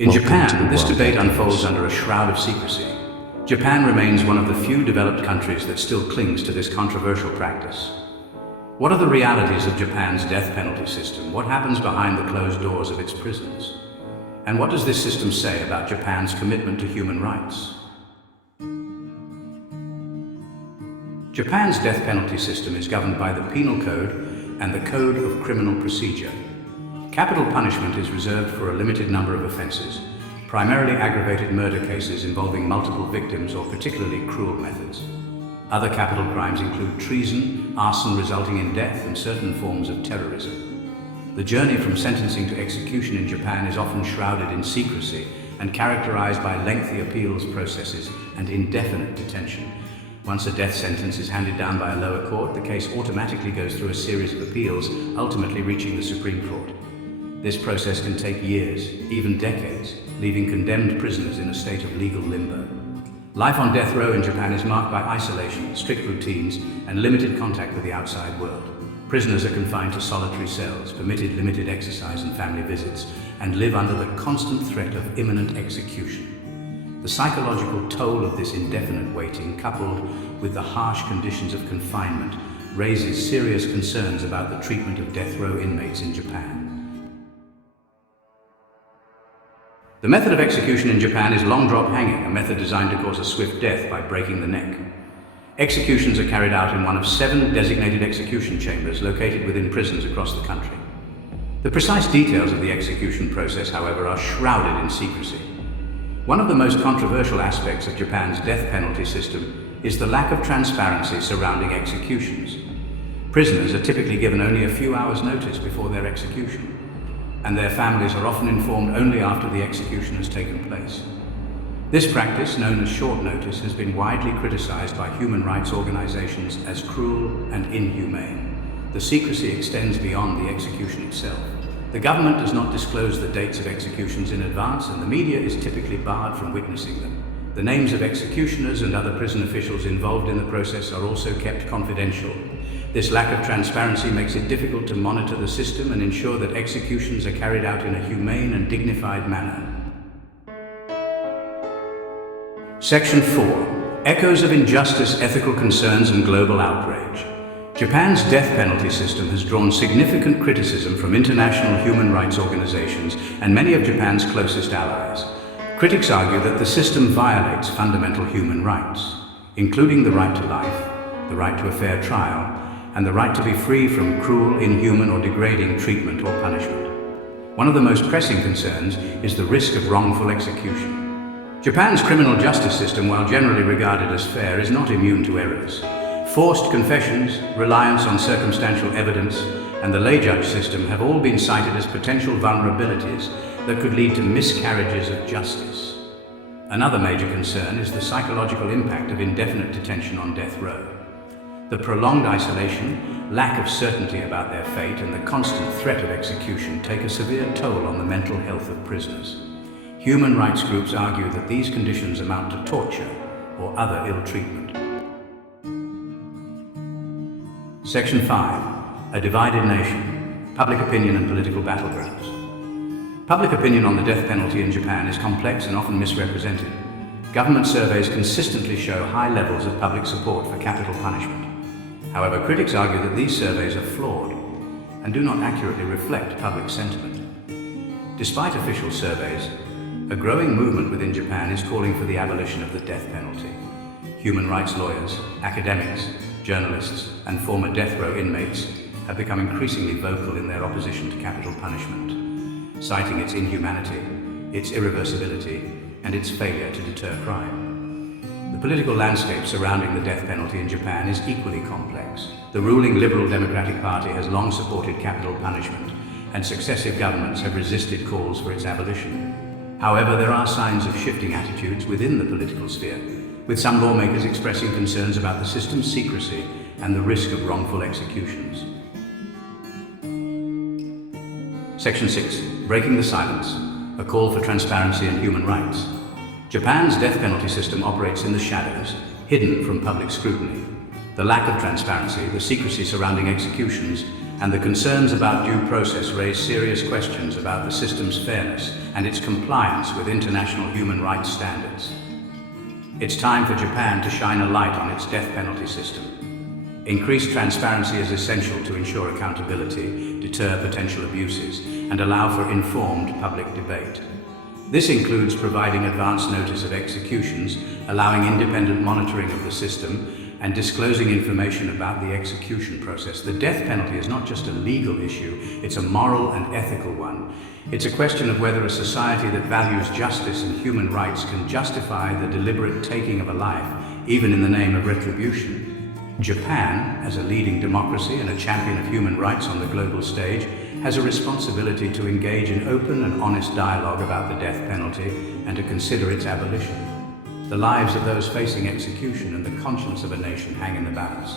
In Japan, this debate unfolds under a shroud of secrecy. Japan remains one of the few developed countries that still clings to this controversial practice. What are the realities of Japan's death penalty system? What happens behind the closed doors of its prisons? And what does this system say about Japan's commitment to human rights? Japan's death penalty system is governed by the Penal Code and the Code of Criminal Procedure. Capital punishment is reserved for a limited number of offenses, primarily aggravated murder cases involving multiple victims or particularly cruel methods. Other capital crimes include treason, arson resulting in death, and certain forms of terrorism. The journey from sentencing to execution in Japan is often shrouded in secrecy and characterized by lengthy appeals processes and indefinite detention. Once a death sentence is handed down by a lower court, the case automatically goes through a series of appeals, ultimately reaching the Supreme Court. This process can take years, even decades, leaving condemned prisoners in a state of legal limbo. Life on death row in Japan is marked by isolation, strict routines, and limited contact with the outside world. Prisoners are confined to solitary cells, permitted limited exercise and family visits, and live under the constant threat of imminent execution. The psychological toll of this indefinite waiting, coupled with the harsh conditions of confinement, raises serious concerns about the treatment of death row inmates in Japan. The method of execution in Japan is long drop hanging, a method designed to cause a swift death by breaking the neck. Executions are carried out in one of 7 designated execution chambers located within prisons across the country. The precise details of the execution process, however, are shrouded in secrecy. One of the most controversial aspects of Japan's death penalty system is the lack of transparency surrounding executions. Prisoners are typically given only a few hours' notice before their execution, and their families are often informed only after the execution has taken place. This practice, known as short notice, has been widely criticized by human rights organizations as cruel and inhumane. The secrecy extends beyond the execution itself. The government does not disclose the dates of executions in advance, and the media is typically barred from witnessing them. The names of executioners and other prison officials involved in the process are also kept confidential. This lack of transparency makes it difficult to monitor the system and ensure that executions are carried out in a humane and dignified manner. Section 4. Echoes of injustice, ethical concerns, and global outrage. Japan's death penalty system has drawn significant criticism from international human rights organizations and many of Japan's closest allies. Critics argue that the system violates fundamental human rights, including the right to life, the right to a fair trial, and the right to be free from cruel, inhuman, or degrading treatment or punishment. One of the most pressing concerns is the risk of wrongful execution. Japan's criminal justice system, while generally regarded as fair, is not immune to errors. Forced confessions, reliance on circumstantial evidence, and the lay judge system have all been cited as potential vulnerabilities that could lead to miscarriages of justice. Another major concern is the psychological impact of indefinite detention on death row. The prolonged isolation, lack of certainty about their fate, and the constant threat of execution take a severe toll on the mental health of prisoners. Human rights groups argue that these conditions amount to torture or other ill treatment. Section 5. A divided nation. Public opinion and political battlegrounds. Public opinion on the death penalty in Japan is complex and often misrepresented. Government surveys consistently show high levels of public support for capital punishment. However, critics argue that these surveys are flawed and do not accurately reflect public sentiment. Despite official surveys, a growing movement within Japan is calling for the abolition of the death penalty. Human rights lawyers, academics, journalists, and former death row inmates have become increasingly vocal in their opposition to capital punishment, citing its inhumanity, its irreversibility, and its failure to deter crime. The political landscape surrounding the death penalty in Japan is equally complex. The ruling Liberal Democratic Party has long supported capital punishment, and successive governments have resisted calls for its abolition. However, there are signs of shifting attitudes within the political sphere, with some lawmakers expressing concerns about the system's secrecy and the risk of wrongful executions. Section 6. Breaking the silence. A call for transparency and human rights. Japan's death penalty system operates in the shadows, hidden from public scrutiny. The lack of transparency, the secrecy surrounding executions, and the concerns about due process raise serious questions about the system's fairness and its compliance with international human rights standards. It's time for Japan to shine a light on its death penalty system. Increased transparency is essential to ensure accountability, deter potential abuses, and allow for informed public debate. This includes providing advance notice of executions, allowing independent monitoring of the system, and disclosing information about the execution process. The death penalty is not just a legal issue, it's a moral and ethical one. It's a question of whether a society that values justice and human rights can justify the deliberate taking of a life, even in the name of retribution. Japan, as a leading democracy and a champion of human rights on the global stage, has a responsibility to engage in open and honest dialogue about the death penalty and to consider its abolition. The lives of those facing execution and the conscience of a nation hang in the balance.